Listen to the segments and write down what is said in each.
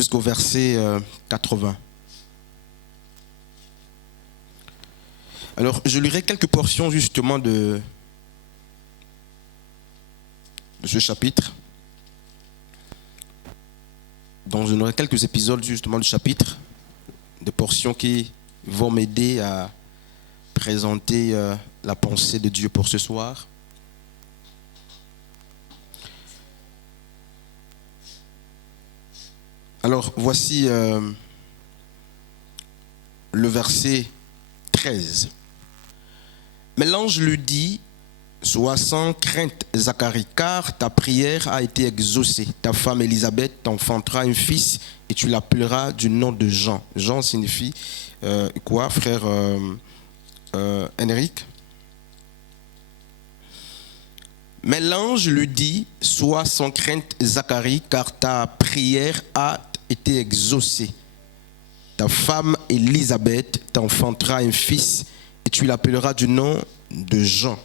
jusqu'au verset 80. Alors, je lirai quelques portions justement de ce chapitre. Donc, je donnerai quelques épisodes justement du chapitre, des portions qui vont m'aider à présenter la pensée de Dieu pour ce soir. Alors, voici le verset 13. Mais l'ange lui dit: sois sans crainte, Zacharie, car ta prière a été exaucée. Ta femme Élisabeth t'enfantera un fils et tu l'appelleras du nom de Jean. Jean signifie quoi, frère Henrik? Mais l'ange lui dit: sois sans crainte, Zacharie, car ta prière a été exaucée. Ta femme Élisabeth t'enfantera un fils et tu l'appelleras du nom de Jean.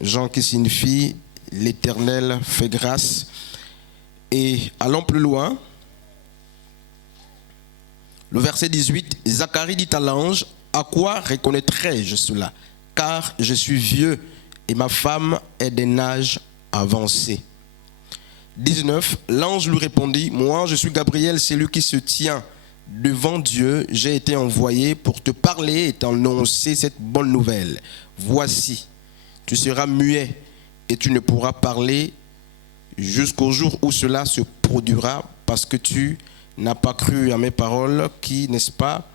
Jean qui signifie l'Éternel fait grâce. Et allons plus loin. Le verset 18, Zacharie dit à l'ange: à quoi reconnaîtrai-je cela? Car je suis vieux et ma femme est d'un âge avancé. 19, l'ange lui répondit: moi je suis Gabriel, celui qui se tient devant Dieu. J'ai été envoyé pour te parler et t'annoncer cette bonne nouvelle. Voici, tu seras muet et tu ne pourras parler jusqu'au jour où cela se produira, parce que tu n'as pas cru à mes paroles qui, n'est-ce pas,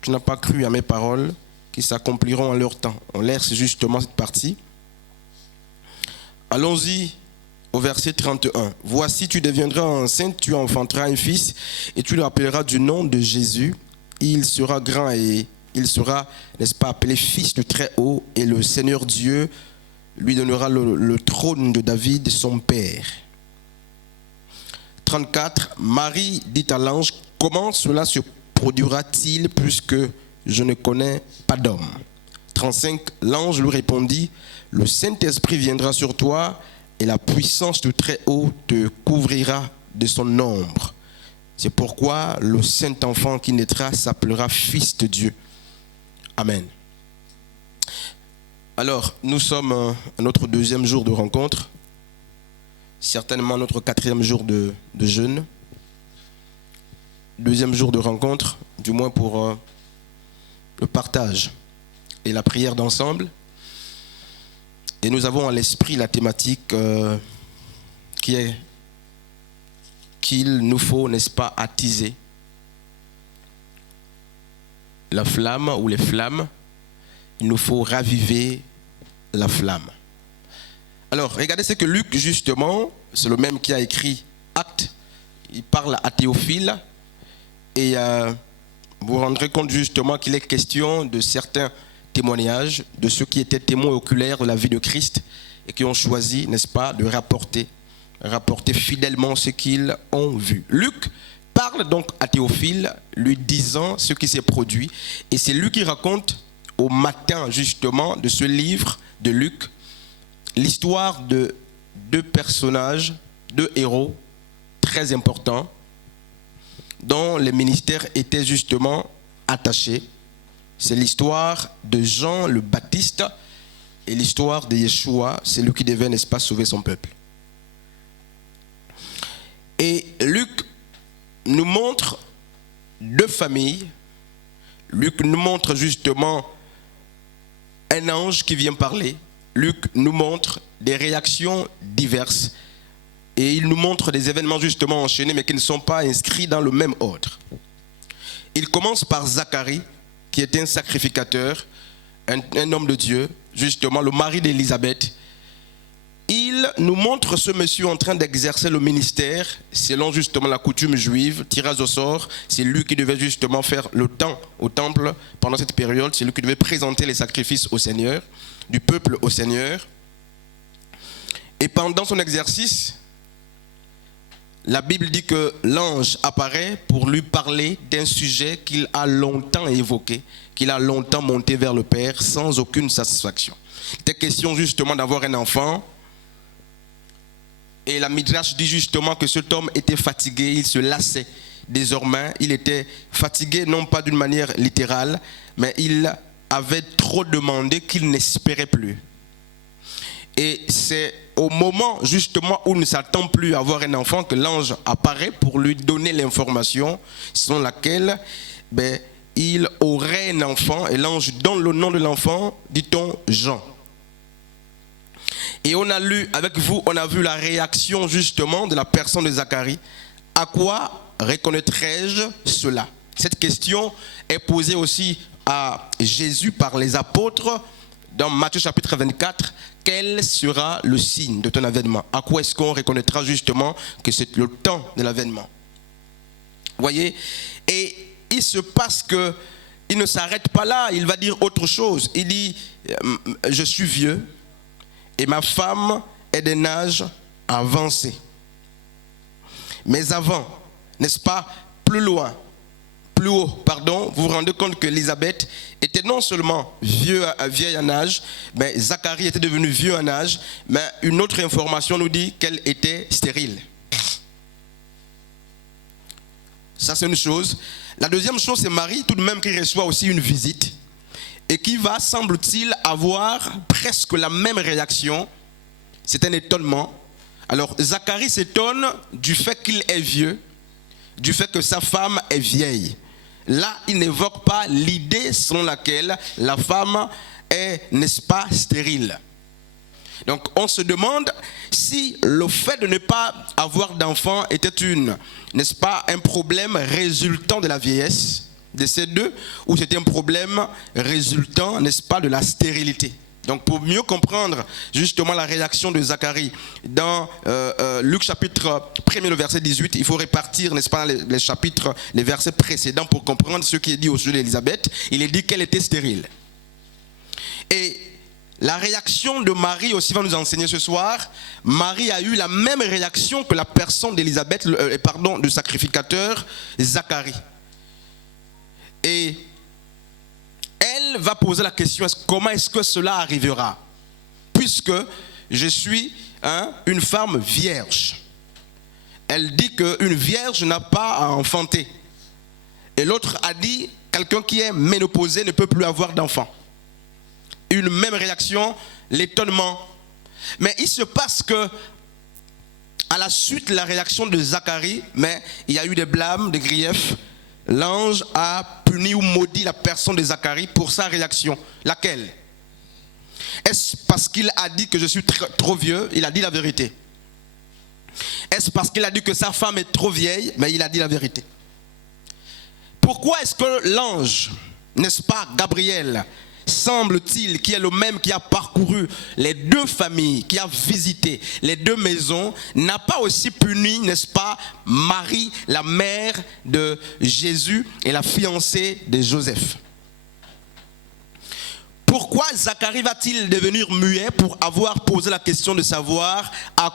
tu n'as pas cru à mes paroles qui s'accompliront en leur temps. On laisse justement cette partie. Allons-y au verset 31. Voici, tu deviendras enceinte, tu enfanteras un fils et tu l'appelleras du nom de Jésus. Il sera grand et il sera, n'est-ce pas, appelé fils du Très-Haut, et le Seigneur Dieu lui donnera le trône de David, son père. 34. Marie dit à l'ange: comment cela se produira-t-il puisque je ne connais pas d'homme? 35. L'ange lui répondit: le Saint-Esprit viendra sur toi et la puissance du Très-Haut te couvrira de son ombre. C'est pourquoi le Saint-Enfant qui naîtra s'appellera Fils de Dieu. Amen. Alors, nous sommes à notre deuxième jour de rencontre, certainement notre quatrième jour de jeûne. Deuxième jour de rencontre, du moins pour le partage et la prière d'ensemble. Et nous avons à l'esprit la thématique qui est qu'il nous faut, n'est-ce pas, attiser la flamme ou les flammes. Il nous faut raviver la flamme. Alors, regardez ce que Luc, justement, c'est le même qui a écrit Actes. Il parle à Théophile et vous vous rendrez compte justement qu'il est question de certains témoignages de ceux qui étaient témoins oculaires de la vie de Christ et qui ont choisi, n'est-ce pas, de rapporter fidèlement ce qu'ils ont vu. Luc parle donc à Théophile, lui disant ce qui s'est produit, et c'est lui qui raconte au matin justement de ce livre de Luc l'histoire de deux personnages, deux héros très importants dont les ministères étaient justement attachés. C'est l'histoire de Jean le Baptiste et l'histoire de Yeshua, c'est lui qui devait, n'est-ce pas, sauver son peuple. Et Luc nous montre deux familles. Luc nous montre justement un ange qui vient parler. Luc nous montre des réactions diverses. Et il nous montre des événements justement enchaînés, mais qui ne sont pas inscrits dans le même ordre. Il commence par Zacharie, qui est un sacrificateur, un homme de Dieu, justement le mari d'Élisabeth. Il nous montre ce monsieur en train d'exercer le ministère selon justement la coutume juive, tirage au sort. C'est lui qui devait justement faire le temps au temple pendant cette période. C'est lui qui devait présenter les sacrifices au Seigneur, du peuple au Seigneur. Et pendant son exercice, la Bible dit que l'ange apparaît pour lui parler d'un sujet qu'il a longtemps évoqué, qu'il a longtemps monté vers le Père sans aucune satisfaction. C'était question justement d'avoir un enfant. Et la Midrash dit justement que cet homme était fatigué, il se lassait désormais, il était fatigué, non pas d'une manière littérale, mais il avait trop demandé qu'il n'espérait plus. Et c'est au moment justement où il ne s'attend plus à avoir un enfant que l'ange apparaît pour lui donner l'information selon laquelle il aurait un enfant. Et l'ange donne le nom de l'enfant, dit-on Jean. Et on a lu avec vous, on a vu la réaction justement de la personne de Zacharie. À quoi reconnaîtrai-je cela? Cette question est posée aussi à Jésus par les apôtres dans Matthieu chapitre 24. Quel sera le signe de ton avènement? À quoi est-ce qu'on reconnaîtra justement que c'est le temps de l'avènement? Vous voyez? Et il se passe que il ne s'arrête pas là, il va dire autre chose. Il dit, je suis vieux et ma femme est d'un âge avancé. Mais avant, n'est-ce pas, plus haut, pardon, vous vous rendez compte que Élisabeth était non seulement vieille en âge, mais Zacharie était devenu vieux en âge, mais une autre information nous dit qu'elle était stérile. Ça, c'est une chose. La deuxième chose, c'est Marie, tout de même, qui reçoit aussi une visite et qui va, semble-t-il, avoir presque la même réaction. C'est un étonnement. Alors, Zacharie s'étonne du fait qu'il est vieux, du fait que sa femme est vieille. Là, il n'évoque pas l'idée selon laquelle la femme est, n'est-ce pas, stérile. Donc, on se demande si le fait de ne pas avoir d'enfant était n'est-ce pas, un problème résultant de la vieillesse de ces deux, ou c'était un problème résultant, n'est-ce pas, de la stérilité. Donc, pour mieux comprendre justement la réaction de Zacharie, dans Luc chapitre 1er, le verset 18, il faut répartir, n'est-ce pas, les chapitres, les versets précédents pour comprendre ce qui est dit au sujet d'Élisabeth. Il est dit qu'elle était stérile. Et la réaction de Marie aussi va nous enseigner ce soir. Marie a eu la même réaction que la personne d'Élisabeth, du sacrificateur Zacharie. Et elle va poser la question, comment est-ce que cela arrivera? Puisque je suis une femme vierge. Elle dit qu'une vierge n'a pas à enfanter. Et l'autre a dit, quelqu'un qui est ménopausé ne peut plus avoir d'enfant. Une même réaction, l'étonnement. Mais il se passe que, à la suite de la réaction de Zacharie, mais il y a eu des blâmes, des griefs. L'ange a puni ou maudit la personne de Zacharie pour sa réaction. Laquelle? Est-ce parce qu'il a dit que je suis trop vieux? Il a dit la vérité. Est-ce parce qu'il a dit que sa femme est trop vieille? Mais il a dit la vérité. Pourquoi est-ce que l'ange, n'est-ce pas, Gabriel, semble-t-il, qui est le même qui a parcouru les deux familles, qui a visité les deux maisons, n'a pas aussi puni, n'est-ce pas, Marie, la mère de Jésus et la fiancée de Joseph? Pourquoi Zacharie va-t-il devenir muet pour avoir posé la question de savoir à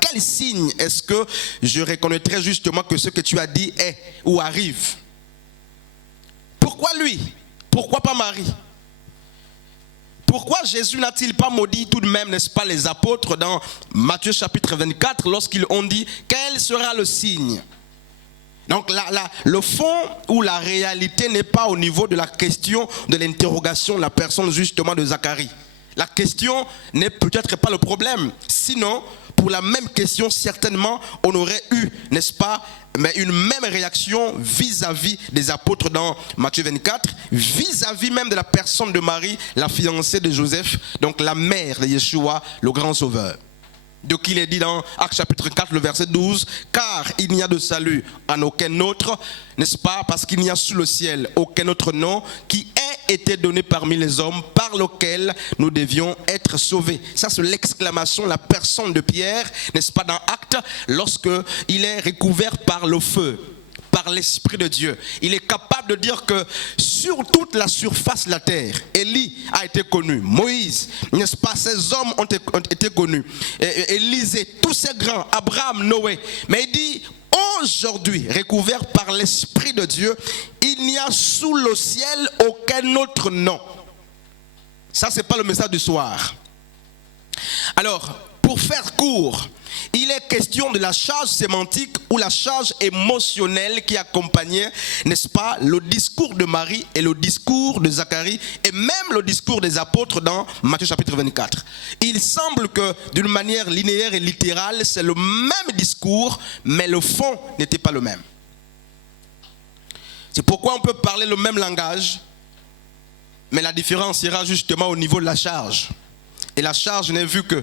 quel signe est-ce que je reconnaîtrai justement que ce que tu as dit est ou arrive? Pourquoi lui? Pourquoi pas Marie? Pourquoi Jésus n'a-t-il pas maudit tout de même, n'est-ce pas, les apôtres dans Matthieu chapitre 24 lorsqu'ils ont dit quel sera le signe? Donc le fond ou la réalité n'est pas au niveau de la question de l'interrogation de la personne justement de Zacharie. La question n'est peut-être pas le problème. Sinon, pour la même question, certainement, on aurait eu, n'est-ce pas, mais une même réaction vis-à-vis des apôtres dans Matthieu 24, vis-à-vis même de la personne de Marie, la fiancée de Joseph, donc la mère de Yeshua, le grand sauveur. Donc il est dit dans Actes chapitre 4, le verset 12, car il n'y a de salut en aucun autre, n'est-ce pas, parce qu'il n'y a sous le ciel aucun autre nom qui ait été donné parmi les hommes par lequel nous devions être sauvés. Ça c'est l'exclamation, la personne de Pierre, n'est-ce pas, dans Actes, lorsque il est recouvert par le feu, par l'Esprit de Dieu. Il est capable de dire que sur toute la surface de la terre, Élie a été connu, Moïse, n'est-ce pas, ces hommes ont été connus, Élisée, tous ces grands, Abraham, Noé. Mais il dit, aujourd'hui, recouvert par l'Esprit de Dieu, il n'y a sous le ciel aucun autre nom. Ça, c'est pas le message du soir. Alors, pour faire court, il est question de la charge sémantique ou la charge émotionnelle qui accompagnait, n'est-ce pas, le discours de Marie et le discours de Zacharie et même le discours des apôtres dans Matthieu chapitre 24. Il semble que d'une manière linéaire et littérale, c'est le même discours, mais le fond n'était pas le même. C'est pourquoi on peut parler le même langage, mais la différence sera justement au niveau de la charge. Et la charge n'est vue que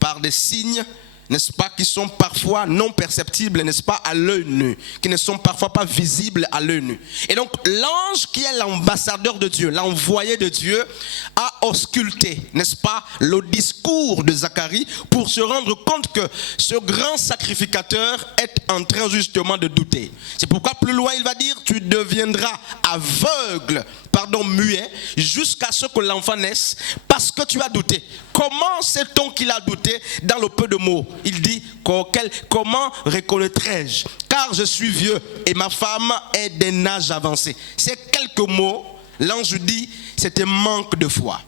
par des signes, n'est-ce pas, qui sont parfois non perceptibles, n'est-ce pas, à l'œil nu, qui ne sont parfois pas visibles à l'œil nu. Et donc l'ange qui est l'ambassadeur de Dieu, l'envoyé de Dieu, a ausculté, n'est-ce pas, le discours de Zacharie pour se rendre compte que ce grand sacrificateur est en train justement de douter. C'est pourquoi plus loin il va dire, tu deviendras aveugle, muet, jusqu'à ce que l'enfant naisse, parce que tu as douté. Comment sait-on qu'il a douté dans le peu de mots? Il dit, comment reconnaîtrai-je? Car je suis vieux et ma femme est d'un âge avancé. Ces quelques mots, l'ange dit, c'était manque de foi.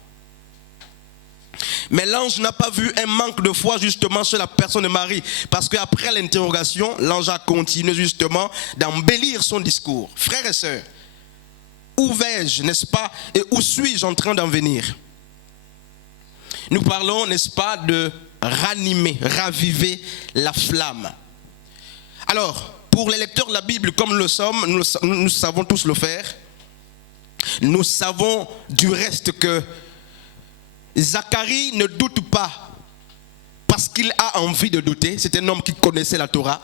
Mais l'ange n'a pas vu un manque de foi justement chez la personne de Marie. Parce qu'après l'interrogation, l'ange a continué justement d'embellir son discours. Frères et sœurs, où vais-je, n'est-ce pas, et où suis-je en train d'en venir? Nous parlons, n'est-ce pas, de ranimer, raviver la flamme. Alors, pour les lecteurs de la Bible, comme nous le sommes, nous savons tous le faire. Nous savons du reste que Zacharie ne doute pas parce qu'il a envie de douter. C'est un homme qui connaissait la Torah.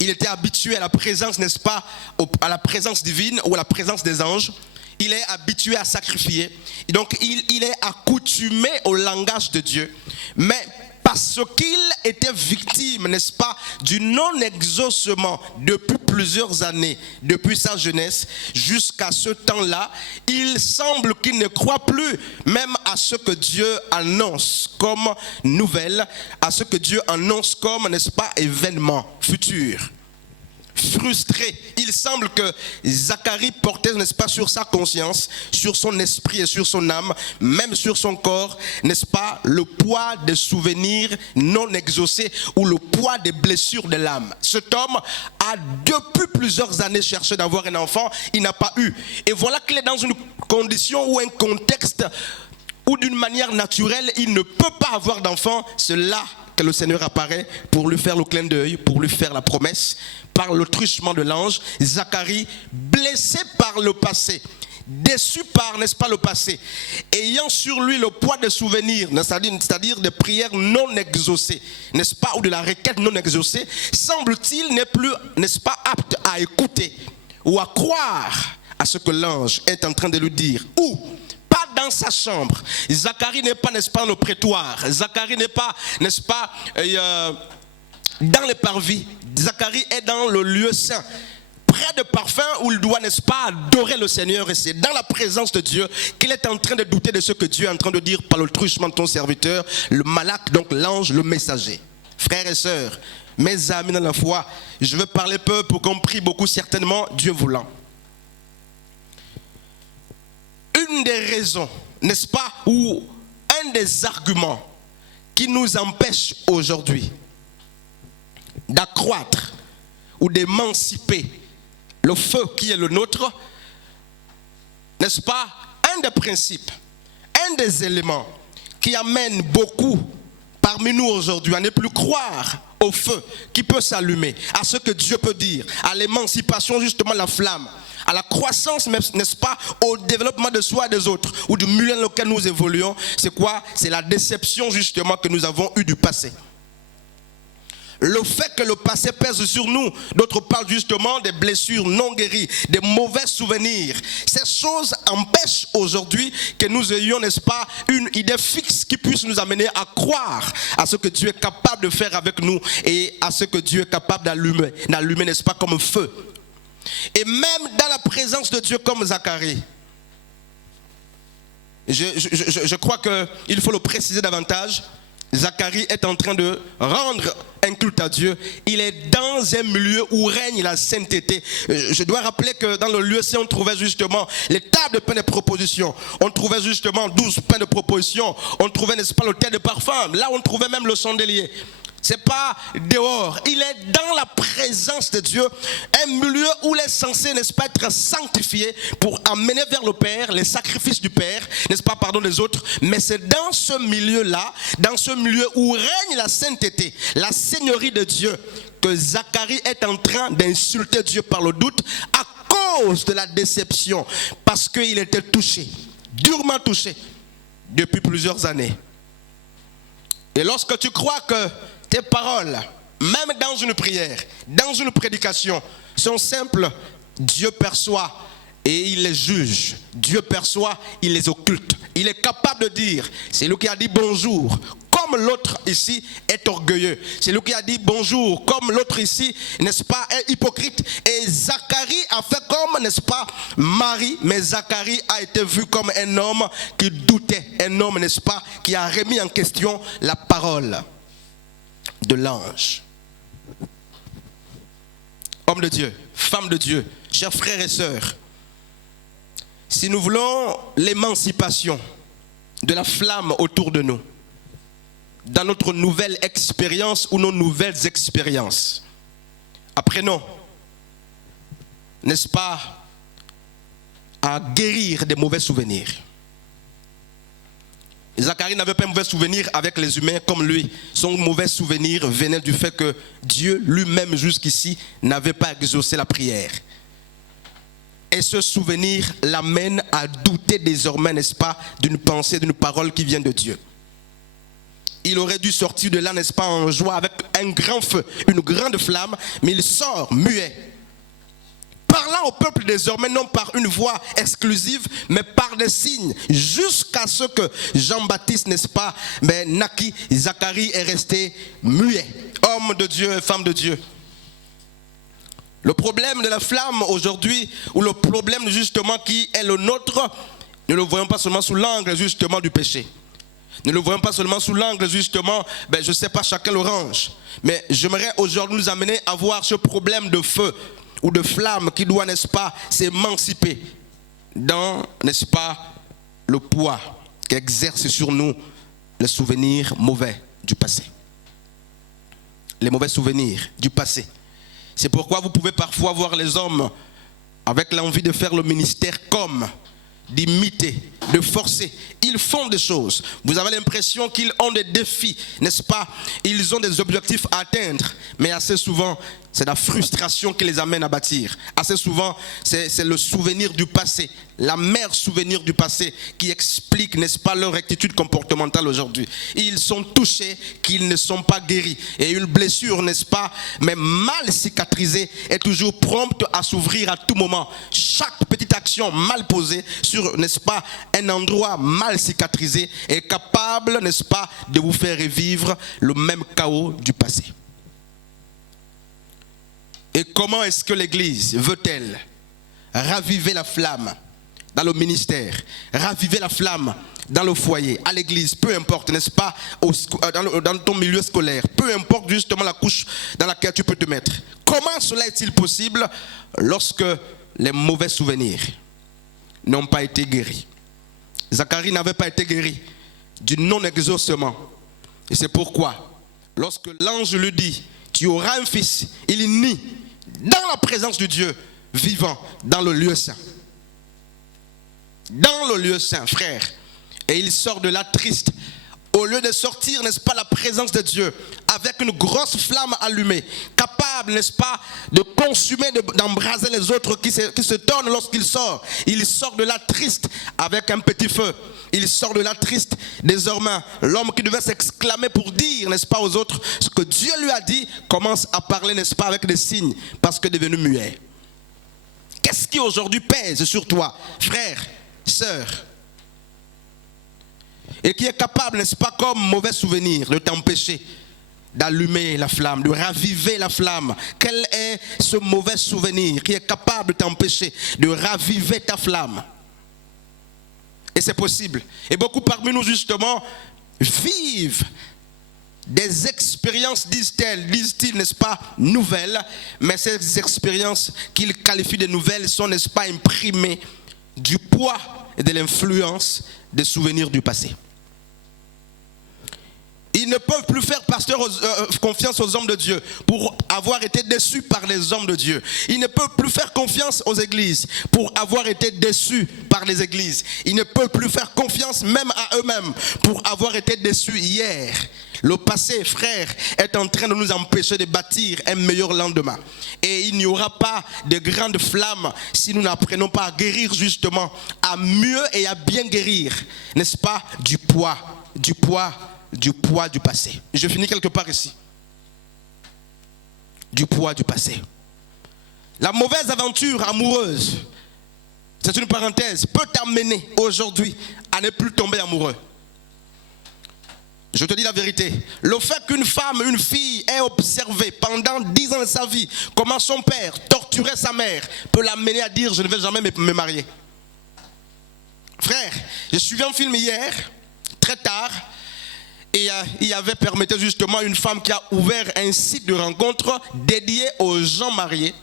Il était habitué à la présence, n'est-ce pas, à la présence divine ou à la présence des anges. Il est habitué à sacrifier. Et donc, il est accoutumé au langage de Dieu. Mais parce qu'il était victime, n'est-ce pas, du non-exaucement depuis plusieurs années, depuis sa jeunesse, jusqu'à ce temps-là, il semble qu'il ne croit plus même à ce que Dieu annonce comme nouvelle, à ce que Dieu annonce comme, n'est-ce pas, événement futur. Frustré, il semble que Zacharie portait, n'est-ce pas, sur sa conscience, sur son esprit et sur son âme, même sur son corps, n'est-ce pas, le poids des souvenirs non exaucés ou le poids des blessures de l'âme. Cet homme a depuis plusieurs années cherché d'avoir un enfant, il n'a pas eu. Et voilà qu'il est dans une condition ou un contexte où d'une manière naturelle, il ne peut pas avoir d'enfant. C'est là que le Seigneur apparaît pour lui faire le clin d'œil, pour lui faire la promesse, par le truchement de l'ange. Zacharie, blessé par le passé, déçu par, n'est-ce pas, le passé, ayant sur lui le poids des souvenirs, c'est-à-dire des prières non exaucées, n'est-ce pas, ou de la requête non exaucée, semble-t-il n'est plus, n'est-ce pas, apte à écouter ou à croire à ce que l'ange est en train de lui dire. Ou pas dans sa chambre. Zacharie n'est pas, n'est-ce pas, dans le prétoire. Zacharie n'est pas, n'est-ce pas, dans les parvis. Zacharie est dans le lieu saint, près de parfum où il doit, n'est-ce pas, adorer le Seigneur. Et c'est dans la présence de Dieu qu'il est en train de douter de ce que Dieu est en train de dire par le truchement de ton serviteur, le malak, donc l'ange, le messager. Frères et sœurs, mes amis dans la foi, je veux parler peu pour qu'on prie beaucoup, certainement, Dieu voulant. Une des raisons, n'est-ce pas, ou un des arguments qui nous empêche aujourd'hui d'accroître ou d'émanciper le feu qui est le nôtre, n'est-ce pas, un des principes, un des éléments qui amène beaucoup parmi nous aujourd'hui à ne plus croire au feu qui peut s'allumer, à ce que Dieu peut dire, à l'émancipation justement de la flamme, à la croissance, n'est-ce pas, au développement de soi et des autres, ou du milieu dans lequel nous évoluons. C'est quoi? C'est la déception justement que nous avons eue du passé. Le fait que le passé pèse sur nous, d'autres parlent justement des blessures non guéries, des mauvais souvenirs. Ces choses empêchent aujourd'hui que nous ayons, n'est-ce pas, une idée fixe qui puisse nous amener à croire à ce que Dieu est capable de faire avec nous et à ce que Dieu est capable d'allumer, n'est-ce pas, comme feu. Et même dans la présence de Dieu comme Zacharie, je crois qu'il faut le préciser davantage. Zacharie est en train de rendre un culte à Dieu. Il est dans un milieu où règne la sainteté. Je dois rappeler que dans le lieu saint, on trouvait justement les tables de pain de proposition. On trouvait justement 12 pains de proposition. On trouvait, n'est-ce pas, l'autel de parfum. Là, on trouvait même le chandelier. C'est pas dehors. Il est dans la présence de Dieu. Un milieu où il est censé, n'est-ce pas, être sanctifié pour amener vers le Père les sacrifices du Père, n'est-ce pas, pardon des autres. Mais c'est dans ce milieu-là, dans ce milieu où règne la sainteté, la seigneurie de Dieu, que Zacharie est en train d'insulter Dieu par le doute à cause de la déception. Parce qu'il était touché, durement touché, depuis plusieurs années. Et lorsque tu crois que tes paroles, même dans une prière, dans une prédication, sont simples, Dieu perçoit et il les juge. Dieu perçoit, il les occulte. Il est capable de dire, c'est lui qui a dit bonjour, comme l'autre ici est orgueilleux. C'est lui qui a dit bonjour, comme l'autre ici, n'est-ce pas, est hypocrite. Et Zacharie a fait comme, n'est-ce pas, Marie, mais Zacharie a été vu comme un homme qui doutait, un homme, n'est-ce pas, qui a remis en question la parole de l'ange. Homme de Dieu, femme de Dieu, chers frères et sœurs, si nous voulons l'émancipation de la flamme autour de nous, dans notre nouvelle expérience ou nos nouvelles expériences, apprenons, n'est-ce pas, à guérir des mauvais souvenirs. Zacharie n'avait pas un mauvais souvenir avec les humains comme lui. Son mauvais souvenir venait du fait que Dieu lui-même jusqu'ici n'avait pas exaucé la prière. Et ce souvenir l'amène à douter désormais, n'est-ce pas, d'une pensée, d'une parole qui vient de Dieu. Il aurait dû sortir de là, n'est-ce pas, en joie avec un grand feu, une grande flamme, mais il sort muet. Parlant au peuple désormais, non par une voix exclusive, mais par des signes, jusqu'à ce que Jean-Baptiste, n'est-ce pas, mais naquit, Zacharie est resté muet. Homme de Dieu et femme de Dieu. Le problème de la flamme aujourd'hui, ou le problème justement qui est le nôtre, nous ne le voyons pas seulement sous l'angle justement du péché. Nous ne le voyons pas seulement sous l'angle justement, je ne sais pas, chacun le range. Mais j'aimerais aujourd'hui nous amener à voir ce problème de feu ou de flamme qui doit, n'est-ce pas, s'émanciper dans, n'est-ce pas, le poids qu'exerce sur nous les souvenirs mauvais du passé. Les mauvais souvenirs du passé. C'est pourquoi vous pouvez parfois voir les hommes avec l'envie de faire le ministère comme, d'imiter, de forcer. Ils font des choses. Vous avez l'impression qu'ils ont des défis, n'est-ce pas? Ils ont des objectifs à atteindre, mais assez souvent, c'est la frustration qui les amène à bâtir. Assez souvent, c'est le souvenir du passé, l'amer souvenir du passé qui explique, n'est-ce pas, leur rectitude comportementale aujourd'hui. Ils sont touchés qu'ils ne sont pas guéris. Et une blessure, n'est-ce pas, mais mal cicatrisée, est toujours prompte à s'ouvrir à tout moment. Chaque petite action mal posée sur, n'est-ce pas, un endroit mal cicatrisé est capable, n'est-ce pas, de vous faire revivre le même chaos du passé. Et comment est-ce que l'Église veut-elle raviver la flamme dans le ministère, raviver la flamme dans le foyer, à l'église, peu importe, n'est-ce pas, dans ton milieu scolaire, peu importe justement la couche dans laquelle tu peux te mettre. Comment cela est-il possible lorsque les mauvais souvenirs n'ont pas été guéris? Zacharie n'avait pas été guéri du non-exaucement. Et c'est pourquoi, lorsque l'ange lui dit, tu auras un fils, il nie dans la présence de Dieu vivant dans le lieu saint. Dans le lieu saint, frère. Et il sort de là triste. Au lieu de sortir, n'est-ce pas, la présence de Dieu avec une grosse flamme allumée, capable, n'est-ce pas, de consumer, d'embraser les autres qui se tonnent lorsqu'il sort. Il sort de là triste avec un petit feu. Il sort de là triste. Désormais, l'homme qui devait s'exclamer pour dire, n'est-ce pas, aux autres ce que Dieu lui a dit, commence à parler, n'est-ce pas, avec des signes, parce qu'il est devenu muet. Qu'est-ce qui aujourd'hui pèse sur toi, frère, sœur, et qui est capable, n'est-ce pas, comme mauvais souvenir, de t'empêcher d'allumer la flamme, de raviver la flamme? Quel est ce mauvais souvenir qui est capable de t'empêcher de raviver ta flamme? Et c'est possible. Et beaucoup parmi nous, justement, vivent des expériences, disent-ils, n'est-ce pas, nouvelles, mais ces expériences qu'ils qualifient de nouvelles sont, n'est-ce pas, imprimées du poids et de l'influence des souvenirs du passé. Ils ne peuvent plus faire confiance aux hommes de Dieu pour avoir été déçus par les hommes de Dieu. Ils ne peuvent plus faire confiance aux églises pour avoir été déçus par les églises. Ils ne peuvent plus faire confiance même à eux-mêmes pour avoir été déçus hier. Le passé, frère, est en train de nous empêcher de bâtir un meilleur lendemain. Et il n'y aura pas de grandes flammes si nous n'apprenons pas à guérir justement, à mieux et à bien guérir, n'est-ce pas, du poids du passé. Je finis quelque part ici. Du poids du passé. La mauvaise aventure amoureuse, c'est une parenthèse, peut t'amener aujourd'hui à ne plus tomber amoureux. Je te dis la vérité. Le fait qu'une femme, une fille ait observé pendant 10 ans de sa vie comment son père torturait sa mère peut l'amener à dire je ne vais jamais me marier. Frère, j'ai suivi un film hier, très tard, et il y avait permettait justement une femme qui a ouvert un site de rencontre dédié aux gens mariés.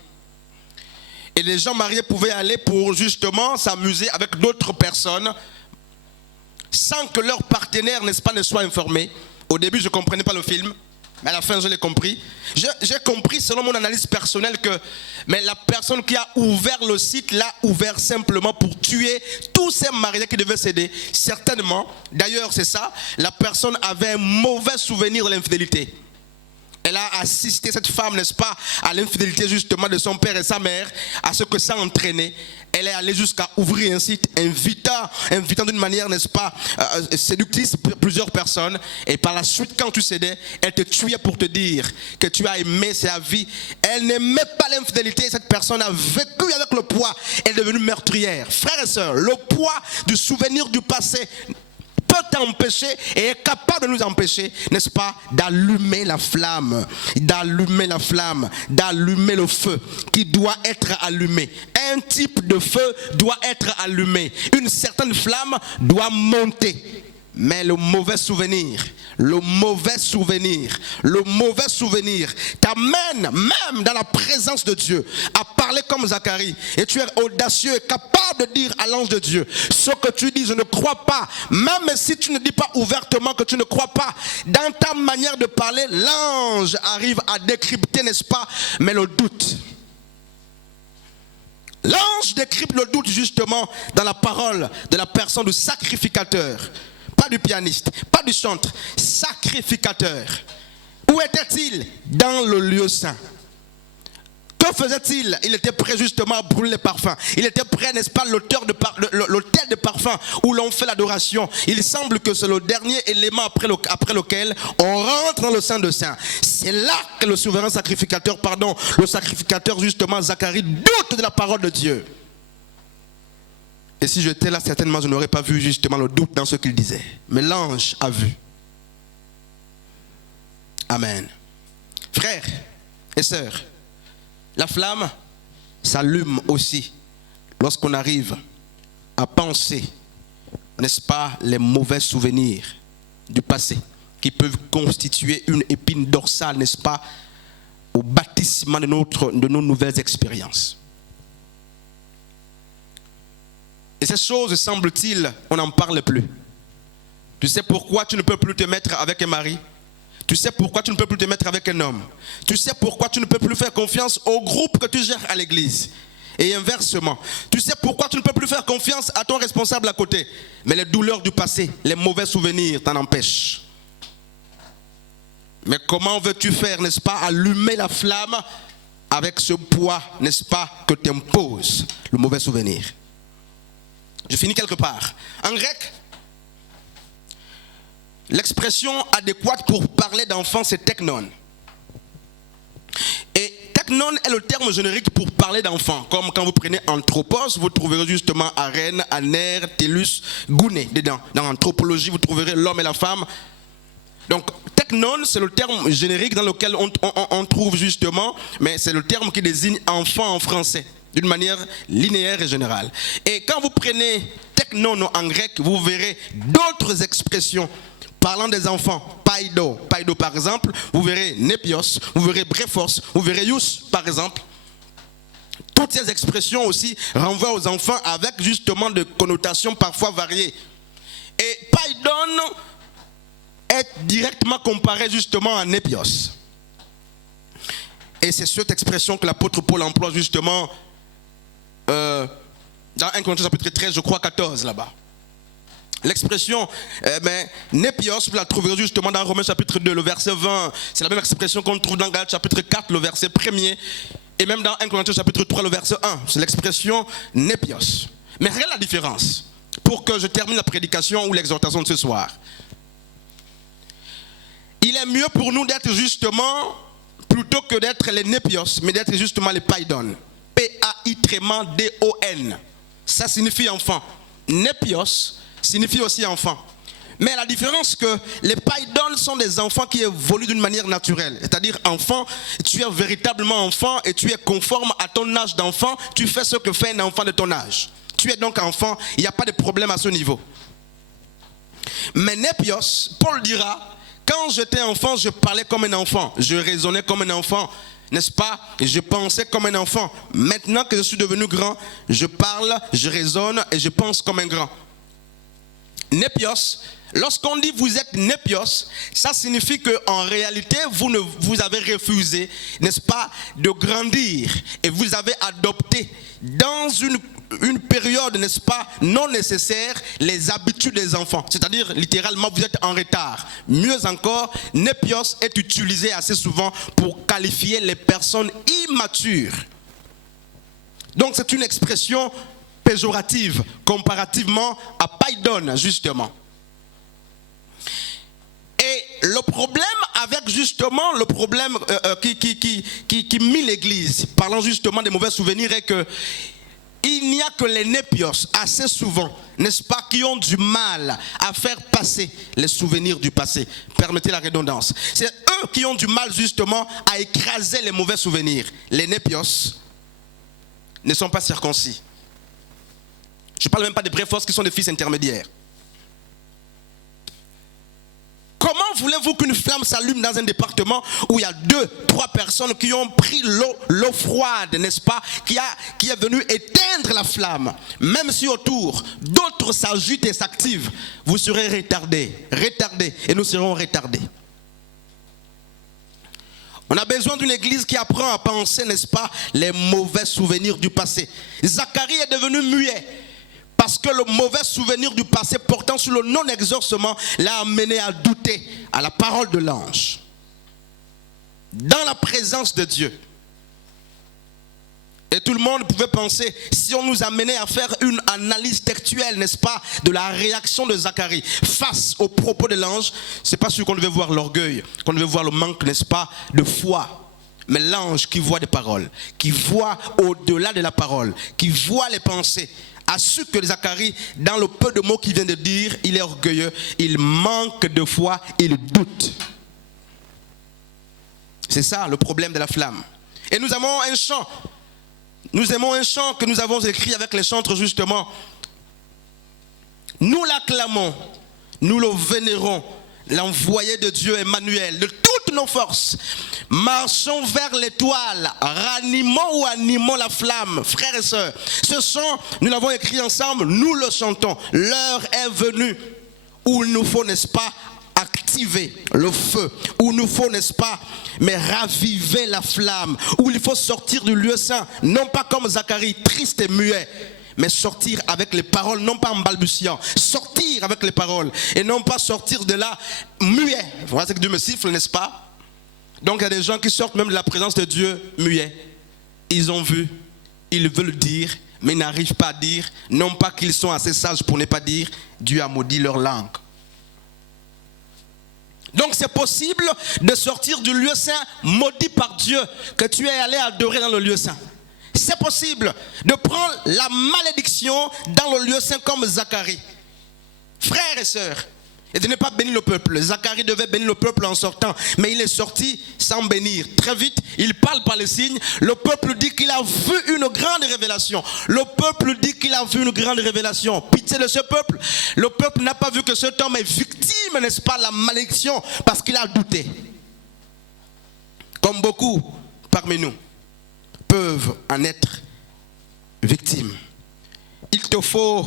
Et les gens mariés pouvaient aller pour justement s'amuser avec d'autres personnes sans que leur partenaire, n'est-ce pas, ne soit informé. Au début, je ne comprenais pas le film, mais à la fin, je l'ai compris. J'ai compris, selon mon analyse personnelle, que mais la personne qui a ouvert le site l'a ouvert simplement pour tuer tous ces mariés qui devaient céder. Certainement, d'ailleurs, c'est ça, la personne avait un mauvais souvenir de l'infidélité. Elle a assisté, cette femme, n'est-ce pas, à l'infidélité justement de son père et sa mère, à ce que ça entraînait. Elle est allée jusqu'à ouvrir un site invitant d'une manière, n'est-ce pas, séductrice plusieurs personnes. Et par la suite, quand tu cédais, elle te tuait pour te dire que tu as aimé sa vie. Elle n'aimait pas l'infidélité. Cette personne a vécu avec le poids. Elle est devenue meurtrière. Frères et sœurs, le poids du souvenir du passé peut t'empêcher et est capable de nous empêcher, n'est-ce pas, d'allumer la flamme, d'allumer le feu qui doit être allumé. Un type de feu doit être allumé. Une certaine flamme doit monter. Mais le mauvais souvenir t'amène même dans la présence de Dieu à parler comme Zacharie. Et tu es audacieux et capable de dire à l'ange de Dieu, ce que tu dis, je ne crois pas. Même si tu ne dis pas ouvertement que tu ne crois pas, dans ta manière de parler, l'ange arrive à décrypter, n'est-ce pas, mais le doute. L'ange décrypte le doute justement dans la parole de la personne du sacrificateur. Pas du pianiste, pas du chanteur, sacrificateur. Où était-il? Dans le lieu saint. Que faisait-il? Il était prêt justement à brûler les parfums. Il était prêt, n'est-ce pas, l'autel de parfum où l'on fait l'adoration. Il semble que c'est le dernier élément après lequel on rentre dans le Saint de Saints. C'est là que le souverain sacrificateur, le sacrificateur justement Zacharie doute de la parole de Dieu. Et si j'étais là, certainement, je n'aurais pas vu justement le doute dans ce qu'il disait. Mais l'ange a vu. Amen. Frères et sœurs, la flamme s'allume aussi lorsqu'on arrive à penser, n'est-ce pas, les mauvais souvenirs du passé qui peuvent constituer une épine dorsale, n'est-ce pas, au bâtissement de nos nouvelles expériences. Et ces choses, semble-t-il, on n'en parle plus. Tu sais pourquoi tu ne peux plus te mettre avec un mari? Tu sais pourquoi tu ne peux plus te mettre avec un homme? Tu sais pourquoi tu ne peux plus faire confiance au groupe que tu gères à l'église? Et inversement, tu sais pourquoi tu ne peux plus faire confiance à ton responsable à côté? Mais les douleurs du passé, les mauvais souvenirs t'en empêchent. Mais comment veux-tu faire, n'est-ce pas, allumer la flamme avec ce poids, n'est-ce pas, que t'impose le mauvais souvenir? Je finis quelque part. En grec, l'expression adéquate pour parler d'enfant, c'est teknon. Et teknon est le terme générique pour parler d'enfant. Comme quand vous prenez anthropos, vous trouverez justement arène, aner, télus, gouné dedans. Dans l'anthropologie, vous trouverez l'homme et la femme. Donc, teknon, c'est le terme générique dans lequel on trouve justement, mais c'est le terme qui désigne enfant en français, d'une manière linéaire et générale. Et quand vous prenez teknon en grec, vous verrez d'autres expressions parlant des enfants. Paido par exemple, vous verrez nepios, vous verrez brephos, vous verrez ius par exemple. Toutes ces expressions aussi renvoient aux enfants avec justement des connotations parfois variées. Et paidon est directement comparé justement à népios. Et c'est cette expression que l'apôtre Paul emploie justement dans 1 Corinthiens chapitre 13, je crois 14 là-bas. L'expression népios, vous la trouverez justement dans Romains chapitre 2, le verset 20. C'est la même expression qu'on trouve dans Galates chapitre 4, le verset 1er. Et même dans 1 Corinthiens chapitre 3, le verset 1. C'est l'expression népios. Mais regarde la différence. Pour que je termine la prédication ou l'exhortation de ce soir. Il est mieux pour nous d'être justement, plutôt que d'être les népios, mais d'être justement les païdon. P-A-I-D-O-N. Ça signifie enfant. Népios signifie aussi enfant. Mais la différence que les païdon sont des enfants qui évoluent d'une manière naturelle. C'est-à-dire enfant, tu es véritablement enfant et tu es conforme à ton âge d'enfant. Tu fais ce que fait un enfant de ton âge. Tu es donc enfant, il n'y a pas de problème à ce niveau. Mais népios, Paul dira, quand j'étais enfant, je parlais comme un enfant. Je raisonnais comme un enfant. N'est-ce pas? Je pensais comme un enfant. Maintenant que je suis devenu grand, je parle, je raisonne et je pense comme un grand. Népios, lorsqu'on dit vous êtes népios, ça signifie qu'en réalité, vous avez refusé, n'est-ce pas, de grandir. Et vous avez adopté dans une période, n'est-ce pas, non nécessaire, les habitudes des enfants. C'est-à-dire, littéralement, vous êtes en retard. Mieux encore, népios est utilisé assez souvent pour qualifier les personnes immatures. Donc, c'est une expression péjorative comparativement à païdon, justement. Et le problème avec justement, le problème qui mit l'église, parlant justement des mauvais souvenirs, est que il n'y a que les népios, assez souvent, n'est-ce pas, qui ont du mal à faire passer les souvenirs du passé. Permettez la redondance. C'est eux qui ont du mal justement à écraser les mauvais souvenirs. Les népios ne sont pas circoncis. Je ne parle même pas des préfos qui sont des fils intermédiaires. Comment voulez-vous qu'une flamme s'allume dans un département où il y a 2, 3 personnes qui ont pris l'eau froide, n'est-ce pas, qui est venue éteindre la flamme. Même si autour, d'autres s'agitent et s'activent, vous serez retardés, et nous serons retardés. On a besoin d'une église qui apprend à penser, n'est-ce pas, les mauvais souvenirs du passé. Zacharie est devenu muet. Parce que le mauvais souvenir du passé portant sur le non-exaucement l'a amené à douter à la parole de l'ange. Dans la présence de Dieu. Et tout le monde pouvait penser, si on nous amenait à faire une analyse textuelle, n'est-ce pas, de la réaction de Zacharie face aux propos de l'ange, c'est pas sûr qu'on devait voir l'orgueil, qu'on devait voir le manque, n'est-ce pas, de foi. Mais l'ange qui voit des paroles, qui voit au-delà de la parole, qui voit les pensées, a su que Zacharie, dans le peu de mots qu'il vient de dire, il est orgueilleux, il manque de foi, il doute. C'est ça le problème de la flamme. Et nous avons un chant. Nous aimons un chant que nous avons écrit avec les chantres justement. Nous l'acclamons, nous le vénérons, l'envoyé de Dieu Emmanuel, de toutes nos forces. Marchons vers l'étoile, ranimons ou animons la flamme, frères et sœurs. Ce chant, nous l'avons écrit ensemble, nous le chantons. L'heure est venue où il nous faut, n'est-ce pas, activer le feu, où il nous faut, n'est-ce pas, mais raviver la flamme, où il faut sortir du lieu saint, non pas comme Zacharie, triste et muet, mais sortir avec les paroles, non pas en balbutiant, sortir avec les paroles, et non pas sortir de là muet. Voilà ce que Dieu me siffle, n'est-ce pas? Donc il y a des gens qui sortent même de la présence de Dieu muet. Ils ont vu, ils veulent dire, mais n'arrivent pas à dire, non pas qu'ils sont assez sages pour ne pas dire, Dieu a maudit leur langue. Donc c'est possible de sortir du lieu saint maudit par Dieu, que tu es allé adorer dans le lieu saint. C'est possible de prendre la malédiction dans le lieu saint comme Zacharie. Frères et sœurs, et de ne pas bénir le peuple. Zacharie devait bénir le peuple en sortant, mais il est sorti sans bénir. Très vite, il parle par les signes. Le peuple dit qu'il a vu une grande révélation. Le peuple dit qu'il a vu une grande révélation. Pitié de ce peuple. Le peuple n'a pas vu que cet homme est victime, n'est-ce pas, de la malédiction, parce qu'il a douté. Comme beaucoup parmi nous peuvent en être victimes. Il te faut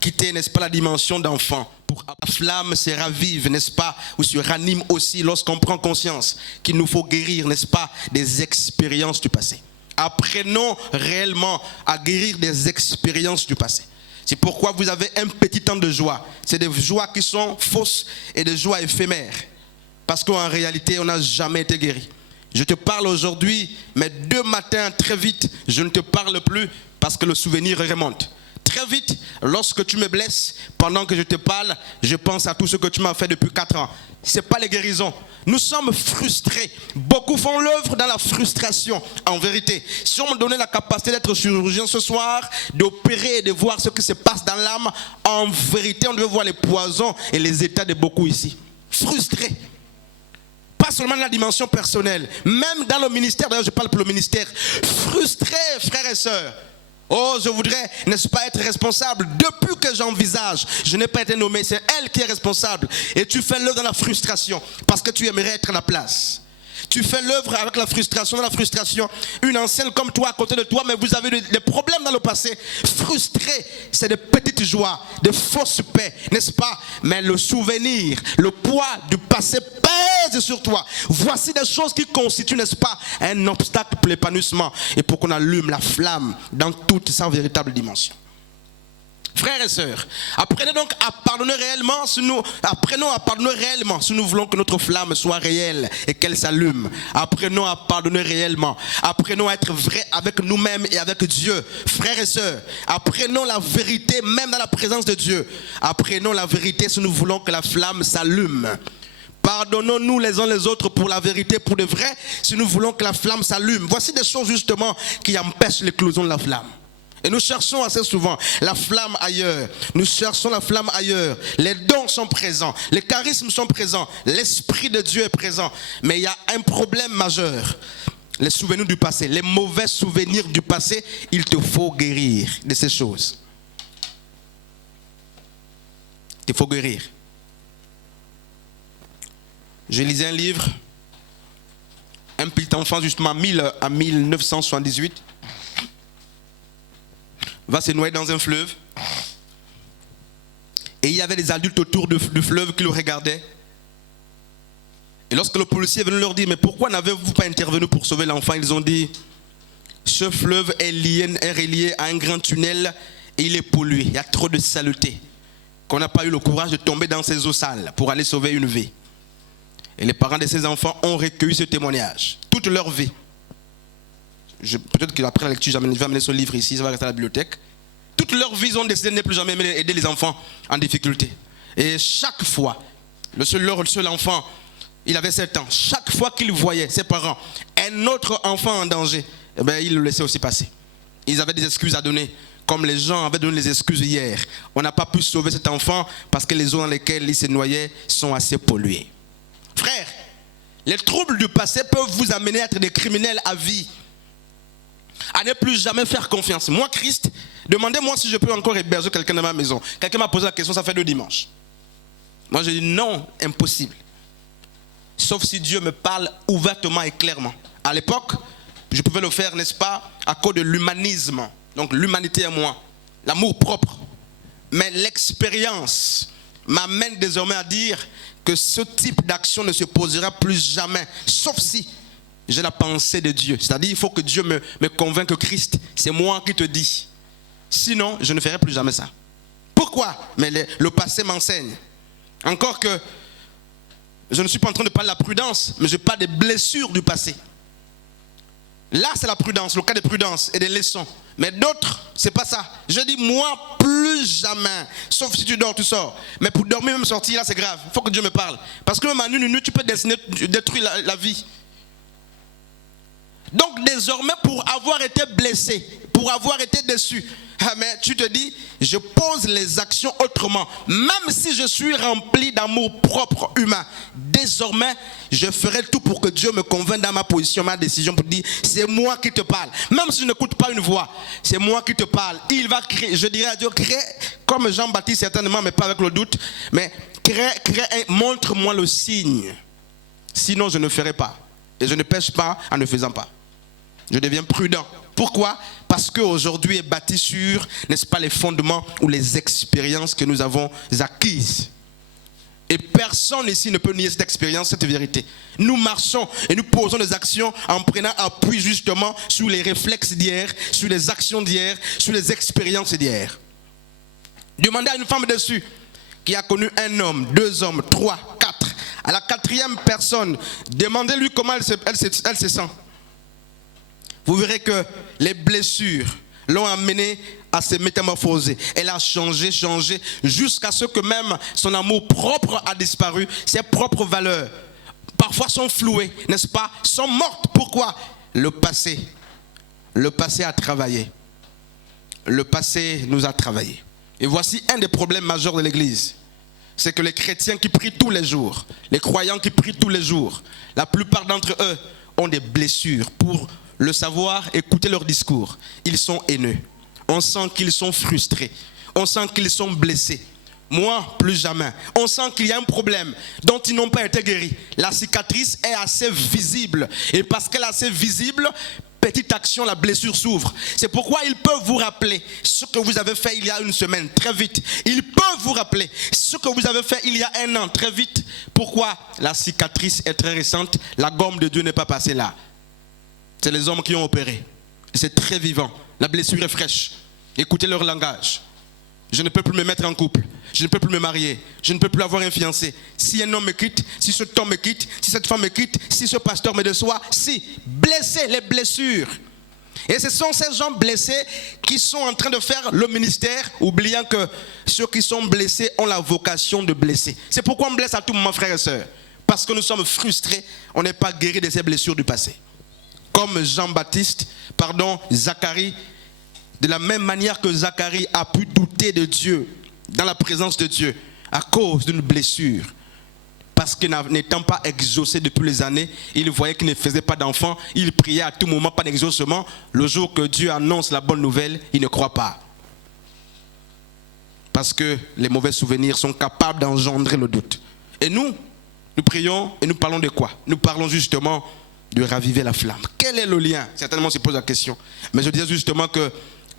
quitter, n'est-ce pas, la dimension d'enfant pour la flamme se ravive, n'est-ce pas, ou se ranime aussi lorsqu'on prend conscience qu'il nous faut guérir, n'est-ce pas, des expériences du passé. Apprenons réellement à guérir des expériences du passé. C'est pourquoi vous avez un petit temps de joie. C'est des joies qui sont fausses et des joies éphémères. Parce qu'en réalité, on n'a jamais été guéri. Je te parle aujourd'hui, mais demain matin, très vite, je ne te parle plus parce que le souvenir remonte. Très vite, lorsque tu me blesses, pendant que je te parle, je pense à tout ce que tu m'as fait depuis 4 ans. Ce n'est pas les guérisons. Nous sommes frustrés. Beaucoup font l'œuvre dans la frustration. En vérité, si on me donnait la capacité d'être chirurgien ce soir, d'opérer et de voir ce qui se passe dans l'âme, en vérité, on devait voir les poisons et les états de beaucoup ici. Frustrés. Pas seulement dans la dimension personnelle, même dans le ministère, d'ailleurs je parle pour le ministère, frustrés, frères et sœurs. Oh, je voudrais, n'est-ce pas, être responsable. Depuis que j'envisage, je n'ai pas été nommé, c'est elle qui est responsable. Et tu fais l'œuvre dans la frustration, parce que tu aimerais être à la place. Tu fais l'œuvre avec la frustration, dans la frustration. Une ancienne comme toi à côté de toi, mais vous avez des problèmes dans le passé. Frustré, c'est des petites joies, des fausses paix, n'est-ce pas? Mais le souvenir, le poids du passé pèse sur toi. Voici des choses qui constituent, n'est-ce pas, un obstacle pour l'épanouissement et pour qu'on allume la flamme dans toute sa véritable dimension. Frères et sœurs, apprenez donc à pardonner réellement apprenons à pardonner réellement si nous voulons que notre flamme soit réelle et qu'elle s'allume. Apprenons à pardonner réellement. Apprenons à être vrais avec nous-mêmes et avec Dieu. Frères et sœurs, apprenons la vérité même dans la présence de Dieu. Apprenons la vérité si nous voulons que la flamme s'allume. Pardonnons-nous les uns les autres pour la vérité, pour de vrai, si nous voulons que la flamme s'allume. Voici des choses justement qui empêchent l'éclosion de la flamme. Et nous cherchons assez souvent la flamme ailleurs. Nous cherchons la flamme ailleurs. Les dons sont présents. Les charismes sont présents. L'Esprit de Dieu est présent. Mais il y a un problème majeur. Les souvenirs du passé. Les mauvais souvenirs du passé. Il te faut guérir de ces choses. Il te faut guérir. Je lisais un livre. Un petit enfant justement à 1978. Va se noyer dans un fleuve. Et il y avait des adultes autour du fleuve qui le regardaient. Et lorsque le policier est venu leur dire, mais pourquoi n'avez-vous pas intervenu pour sauver l'enfant? Ils ont dit, ce fleuve est relié à un grand tunnel et il est pollué. Il y a trop de saleté qu'on n'a pas eu le courage de tomber dans ces eaux sales pour aller sauver une vie. Et les parents de ces enfants ont recueilli ce témoignage toute leur vie. Peut-être qu'après la lecture, je vais amener ce livre ici, ça va rester à la bibliothèque. Toute leur vie, ils ont décidé de ne plus jamais aider les enfants en difficulté. Et chaque fois, leur seul enfant, il avait 7 ans. Chaque fois qu'il voyait ses parents, un autre enfant en danger, eh bien, il le laissait aussi passer. Ils avaient des excuses à donner, comme les gens avaient donné les excuses hier. On n'a pas pu sauver cet enfant parce que les eaux dans lesquelles il se noyait sont assez polluées. Frères, les troubles du passé peuvent vous amener à être des criminels à vie. À ne plus jamais faire confiance. Moi, Christ, demandez-moi si je peux encore héberger quelqu'un dans ma maison. Quelqu'un m'a posé la question, ça fait 2 dimanches. Moi, j'ai dit non, impossible. Sauf si Dieu me parle ouvertement et clairement. À l'époque, je pouvais le faire, n'est-ce pas, à cause de l'humanisme. Donc l'humanité et moi, l'amour propre. Mais l'expérience m'amène désormais à dire que ce type d'action ne se posera plus jamais. Sauf si j'ai la pensée de Dieu. C'est-à-dire, il faut que Dieu me convainque que Christ, c'est moi qui te dis. Sinon, je ne ferai plus jamais ça. Pourquoi? Mais le passé m'enseigne. Encore que, je ne suis pas en train de parler de la prudence, mais je parle des blessures du passé. Là, c'est la prudence, le cas de prudence et des leçons. Mais d'autres, c'est pas ça. Je dis, moi, plus jamais. Sauf si tu dors, tu sors. Mais pour dormir, même sortir, là, c'est grave. Il faut que Dieu me parle. Parce que même à une tu peux détruire la vie. Donc désormais, pour avoir été blessé, pour avoir été déçu, mais tu te dis, je pose les actions autrement. Même si je suis rempli d'amour propre humain, désormais, je ferai tout pour que Dieu me convainque dans ma position, ma décision, pour dire, c'est moi qui te parle. Même si je n'écoute pas une voix, c'est moi qui te parle. Il va créer, je dirais à Dieu, crée, comme Jean-Baptiste certainement, mais pas avec le doute, mais montre-moi le signe. Sinon, je ne ferai pas. Et je ne pêche pas en ne faisant pas. Je deviens prudent. Pourquoi? Parce qu'aujourd'hui est bâti sur, n'est-ce pas, les fondements ou les expériences que nous avons acquises. Et personne ici ne peut nier cette expérience, cette vérité. Nous marchons et nous posons des actions en prenant appui justement sur les réflexes d'hier, sur les actions d'hier, sur les expériences d'hier. Demandez à une femme dessus qui a connu un homme, 2 hommes, 3, 4. À la 4e personne, demandez-lui comment elle se sent. Vous verrez que les blessures l'ont amenée à se métamorphoser. Elle a changé, jusqu'à ce que même son amour propre a disparu, ses propres valeurs, parfois sont flouées, n'est-ce pas, sont mortes. Pourquoi? Le passé a travaillé. Le passé nous a travaillé. Et voici un des problèmes majeurs de l'Église. C'est que les chrétiens qui prient tous les jours, les croyants qui prient tous les jours, la plupart d'entre eux ont des blessures. Pour le savoir, écoutez leur discours. Ils sont haineux. On sent qu'ils sont frustrés. On sent qu'ils sont blessés. Moi, plus jamais. On sent qu'il y a un problème dont ils n'ont pas été guéris. La cicatrice est assez visible. Et parce qu'elle est assez visible, petite action, la blessure s'ouvre. C'est pourquoi ils peuvent vous rappeler ce que vous avez fait il y a une semaine, très vite. Ils peuvent vous rappeler ce que vous avez fait il y a 1 an, très vite. Pourquoi? La cicatrice est très récente. La gomme de Dieu n'est pas passée là. C'est les hommes qui ont opéré. C'est très vivant. La blessure est fraîche. Écoutez leur langage. Je ne peux plus me mettre en couple. Je ne peux plus me marier. Je ne peux plus avoir un fiancé. Si un homme me quitte, si cet homme me quitte, si cette femme me quitte, si ce pasteur me déçoit, si. Blessés, les blessures. Et ce sont ces gens blessés qui sont en train de faire le ministère, oubliant que ceux qui sont blessés ont la vocation de blesser. C'est pourquoi on blesse à tout moment, frères et sœurs. Parce que nous sommes frustrés, on n'est pas guéris de ces blessures du passé. Comme Zacharie, de la même manière que Zacharie a pu douter de Dieu, dans la présence de Dieu, à cause d'une blessure. Parce que n'étant pas exaucé depuis les années, il voyait qu'il ne faisait pas d'enfant, il priait à tout moment, pas d'exaucement. Le jour que Dieu annonce la bonne nouvelle, il ne croit pas. Parce que les mauvais souvenirs sont capables d'engendrer le doute. Et nous prions et nous parlons de quoi? Nous parlons justement de raviver la flamme. Quel est le lien? Certainement on se pose la question. Mais je disais justement que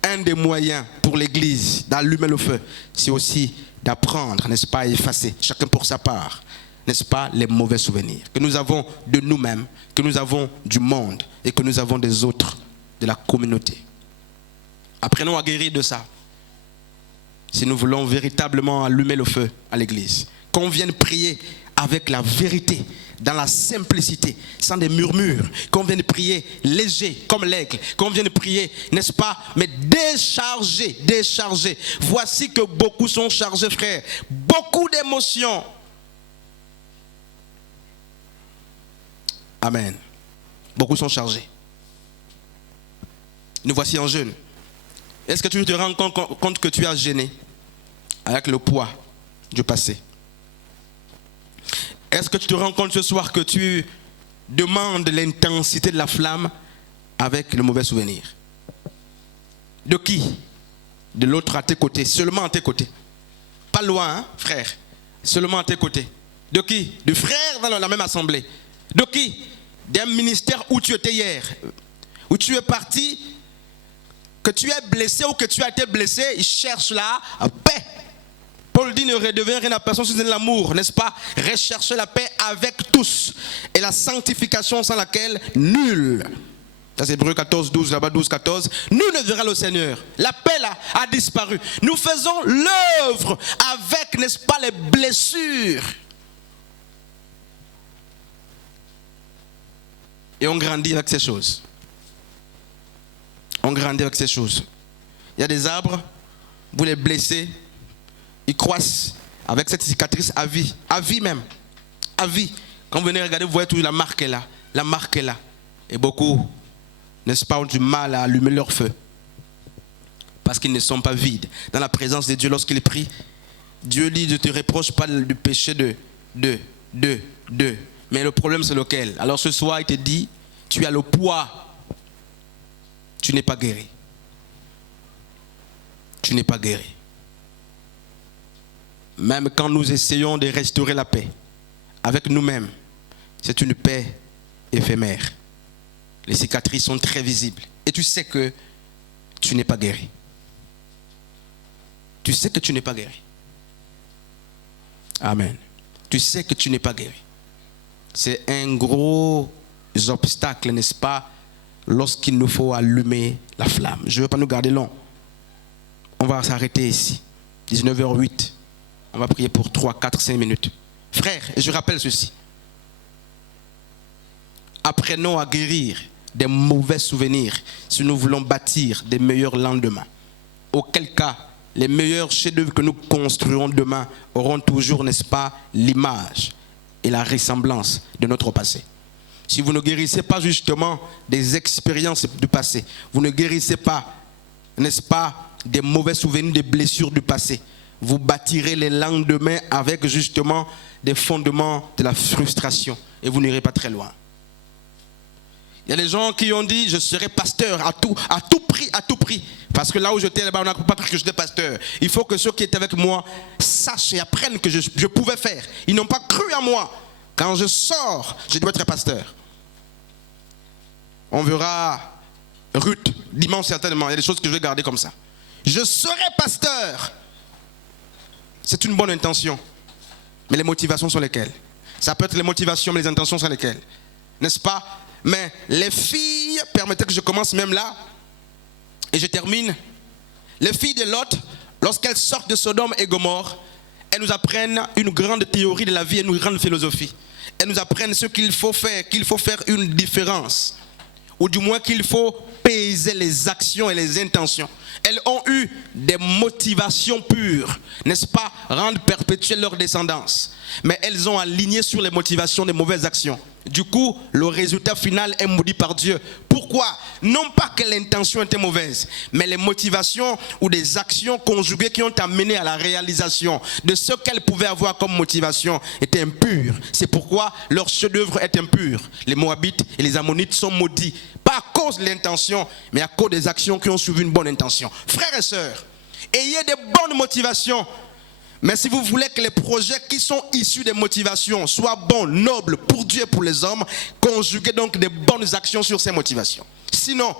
un des moyens pour l'Église d'allumer le feu, c'est aussi d'apprendre, n'est-ce pas, à effacer, chacun pour sa part, n'est-ce pas, les mauvais souvenirs que nous avons de nous-mêmes, que nous avons du monde et que nous avons des autres, de la communauté. Apprenons à guérir de ça. Si nous voulons véritablement allumer le feu à l'Église, qu'on vienne prier avec la vérité, dans la simplicité, sans des murmures, qu'on vienne prier léger comme l'aigle, qu'on vienne prier, n'est-ce pas, mais déchargé. Voici que beaucoup sont chargés, frères, beaucoup d'émotions. Amen. Beaucoup sont chargés. Nous voici en jeûne. Est-ce que tu te rends compte que tu as gêné avec le poids du passé? Est-ce que tu te rends compte ce soir que tu demandes l'intensité de la flamme avec le mauvais souvenir? De qui? De l'autre à tes côtés, seulement à tes côtés. Pas loin, hein, frère. Seulement à tes côtés. De qui? De frères dans la même assemblée. De qui? D'un ministère où tu étais hier. Où tu es parti, que tu es blessé ou que tu as été blessé, ils cherchent la paix. Paul dit ne redevient rien à personne si c'est l'amour, n'est-ce pas? Recherchez la paix avec tous et la sanctification sans laquelle nul. Ça c'est Hébreux 14, 12, là-bas 12, 14. Nul ne verra le Seigneur. La paix là a disparu. Nous faisons l'œuvre avec, n'est-ce pas, les blessures. Et on grandit avec ces choses. On grandit avec ces choses. Il y a des arbres, vous les blessez, ils croissent avec cette cicatrice à vie même, à vie. Quand vous venez regarder, vous voyez toujours la marque est là. Et beaucoup, n'est-ce pas, ont du mal à allumer leur feu. Parce qu'ils ne sont pas vides. Dans la présence de Dieu, lorsqu'ils prient, Dieu dit, ne te reproche pas du péché de. Mais le problème c'est lequel? Alors ce soir, il te dit, tu as le poids. Tu n'es pas guéri. Tu n'es pas guéri. Même quand nous essayons de restaurer la paix avec nous-mêmes, c'est une paix éphémère. Les cicatrices sont très visibles. Et tu sais que tu n'es pas guéri. Tu sais que tu n'es pas guéri. Amen. tu sais que tu n'es pas guéri. C'est un gros obstacle, n'est-ce pas, lorsqu'il nous faut allumer la flamme. Je ne veux pas nous garder long. On va s'arrêter ici. 19h08. On va prier pour 3, 4, 5 minutes. Frères, et je rappelle ceci. Apprenons à guérir des mauvais souvenirs si nous voulons bâtir des meilleurs lendemains. Auquel cas, les meilleurs chefs-d'œuvre que nous construirons demain auront toujours, n'est-ce pas, l'image et la ressemblance de notre passé. Si vous ne guérissez pas justement des expériences du passé, vous ne guérissez pas, n'est-ce pas, des mauvais souvenirs, des blessures du passé, vous bâtirez les lendemains avec justement des fondements de la frustration et vous n'irez pas très loin. Il y a des gens qui ont dit je serai pasteur à tout prix. Parce que là où j'étais, là-bas, on n'a pas cru que j'étais pasteur. Il faut que ceux qui étaient avec moi sachent et apprennent que je pouvais faire. Ils n'ont pas cru à moi. Quand je sors, je dois être pasteur. On verra Ruth dimanche certainement. Il y a des choses que je vais garder comme ça. Je serai pasteur. C'est une bonne intention. Mais les motivations sont lesquelles? Ça peut être les motivations, mais les intentions sont lesquelles? N'est-ce pas? Mais les filles, permettez que je commence même là, et je termine. Les filles de Lot, lorsqu'elles sortent de Sodome et Gomorrhe, elles nous apprennent une grande théorie de la vie et une grande philosophie. Elles nous apprennent ce qu'il faut faire une différence. Ou du moins qu'il faut peser les actions et les intentions. Elles ont eu des motivations pures, n'est-ce pas, rendre perpétuelle leur descendance. Mais elles ont aligné sur les motivations des mauvaises actions. Du coup, le résultat final est maudit par Dieu. Pourquoi? Non pas que l'intention était mauvaise, mais les motivations ou des actions conjuguées qui ont amené à la réalisation de ce qu'elles pouvaient avoir comme motivation étaient impures. C'est pourquoi leur chef-d'œuvre est impur. Les Moabites et les Ammonites sont maudits, pas à cause de l'intention, mais à cause des actions qui ont suivi une bonne intention. Frères et sœurs, ayez des bonnes motivations. Mais si vous voulez que les projets qui sont issus des motivations soient bons, nobles pour Dieu et pour les hommes, conjuguez donc des bonnes actions sur ces motivations. Sinon,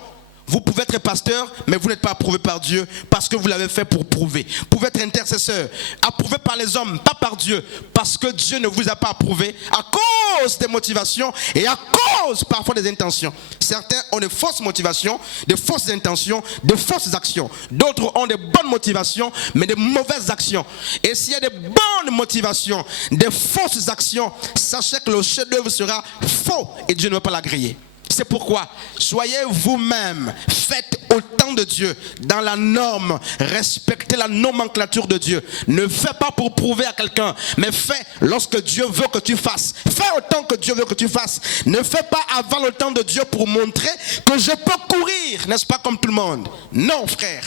vous pouvez être pasteur, mais vous n'êtes pas approuvé par Dieu parce que vous l'avez fait pour prouver. Vous pouvez être intercesseur, approuvé par les hommes, pas par Dieu, parce que Dieu ne vous a pas approuvé à cause des motivations et à cause parfois des intentions. Certains ont de fausses motivations, de fausses intentions, de fausses actions. D'autres ont de bonnes motivations, mais de mauvaises actions. Et s'il y a de bonnes motivations, de fausses actions, sachez que le chef-d'œuvre sera faux et Dieu ne va pas l'agréer. C'est pourquoi, soyez vous-même, faites au temps de Dieu, dans la norme, respectez la nomenclature de Dieu. Ne fais pas pour prouver à quelqu'un, mais fais lorsque Dieu veut que tu fasses. Fais autant que Dieu veut que tu fasses. Ne fais pas avant le temps de Dieu pour montrer que je peux courir, n'est-ce pas, comme tout le monde. Non, frère.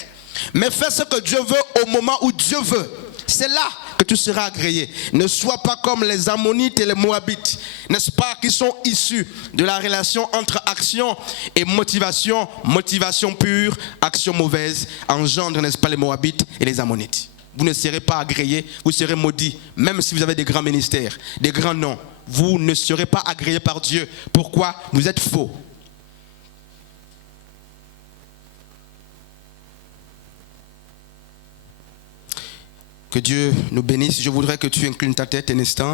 Mais fais ce que Dieu veut au moment où Dieu veut. C'est là que tu seras agréé. Ne sois pas comme les Ammonites et les Moabites, n'est-ce pas, qui sont issus de la relation entre action et motivation. Motivation pure, action mauvaise, engendre, n'est-ce pas, les Moabites et les Ammonites. Vous ne serez pas agréés, vous serez maudits, même si vous avez des grands ministères, des grands noms. Vous ne serez pas agréés par Dieu. Pourquoi? Vous êtes faux. Que Dieu nous bénisse. Je voudrais que tu inclines ta tête un instant.